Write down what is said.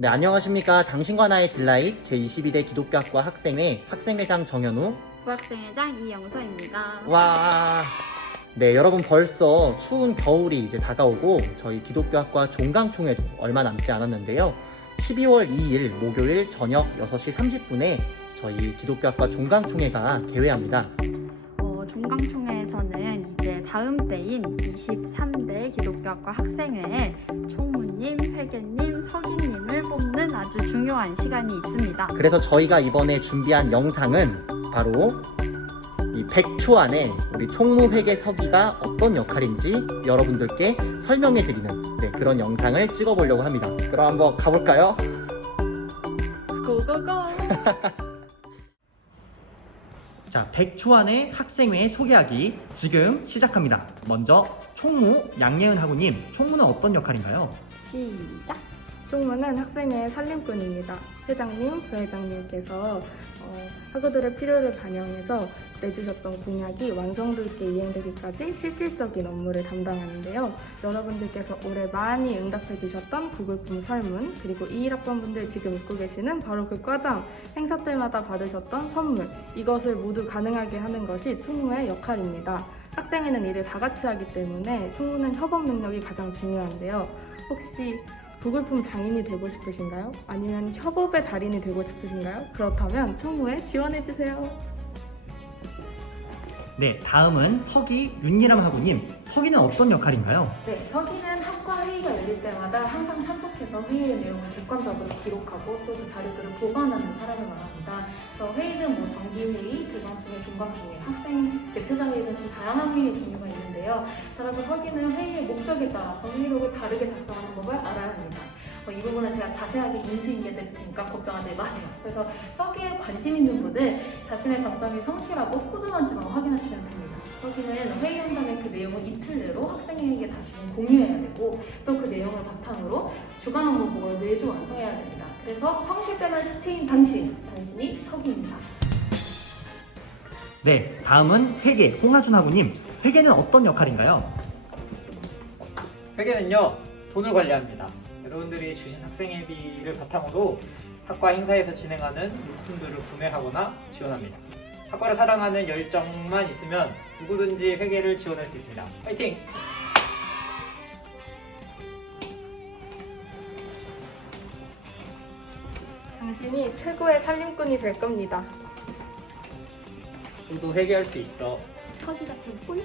네, 안녕하십니까. 당신과 나의 딜라잇 제22대 기독교학과 학생회 학생회장 정현우. 부학생회장 이영서입니다. 와. 네, 여러분 벌써 추운 겨울이 이제 다가오고 저희 기독교학과 종강총회도 얼마 남지 않았는데요. 12월 2일 목요일 저녁 6시 30분에 저희 기독교학과 종강총회가 개회합니다. 어, 종강총회에서는 이제 다음 때인 23대 기독교학과 학생회에 총무님, 회계님, 서기님을 뽑는 아주 중요한 시간이 있습니다. 그래서 저희가 이번에 준비한 영상은 바로 이 100초 안에 우리 총무회계 서기가 어떤 역할인지 여러분들께 설명해 드리는 네, 그런 영상을 찍어 보려고 합니다. 그럼 한번 가볼까요? 고고고! 자, 100초 안에 학생회 소개하기 지금 시작합니다. 먼저 총무 양예은 학우님, 총무는 어떤 역할인가요? 시작! 총무는 학생의 살림꾼입니다. 회장님, 부회장님께서 어, 학우들의 필요를 반영해서 내주셨던 공약이 완성도 있게 이행되기까지 실질적인 업무를 담당하는데요. 여러분들께서 올해 많이 응답해 주셨던 구글품 설문, 그리고 21학번 분들 지금 입고 계시는 바로 그 과장, 행사 때마다 받으셨던 선물, 이것을 모두 가능하게 하는 것이 총무의 역할입니다. 학생회는 일을 다 같이 하기 때문에 총무는 협업 능력이 가장 중요한데요. 혹시 부글품 장인이 되고 싶으신가요? 아니면 협업의 달인이 되고 싶으신가요? 그렇다면 총무에 지원해주세요. 네, 다음은 서기 윤예람 학우님. 서기는 어떤 역할인가요? 네, 서기는 학과 회의가 열릴 때마다 항상 참석해서 회의의 내용을 객관적으로 기록하고 또 그 자료들을 보관하는 사람을 말합니다. 그래서 회의는 뭐 정기회의, 종강총회, 학생 대표자 회의는 좀 다양한 회의 종류가 있는데요. 따라서 서기는 회의의 목적에 따라서 회의록을 다르게 작성하는 법을 알아야 합니다. 어, 이 부분은 제가 자세하게 인수인계 될 테니까 걱정하지 마세요. 그래서 서기에 관심 있는 분은 자신의 강점이 성실하고 꾸준한지만 확인하시면 됩니다. 서기는 회의 한다면 그 내용을 이틀 내로 학생에게 다시금 공유해야 되고 또 그 내용을 바탕으로 주간 업무보고를 매주 완성해야 됩니다. 그래서 성실되는 시체인 당신, 당신이 서기입니다. 네, 다음은 회계 홍하준 학우님. 회계는 어떤 역할인가요? 회계는요 돈을 관리합니다. 여러분들이 주신 학생회비를 바탕으로 학과 행사에서 진행하는 물품들을 구매하거나 지원합니다. 학과를 사랑하는 열정만 있으면 누구든지 회계를 지원할 수 있습니다. 파이팅! 당신이 최고의 살림꾼이 될 겁니다. 너도 회계할 수 있어. 서기가 제일 꿀?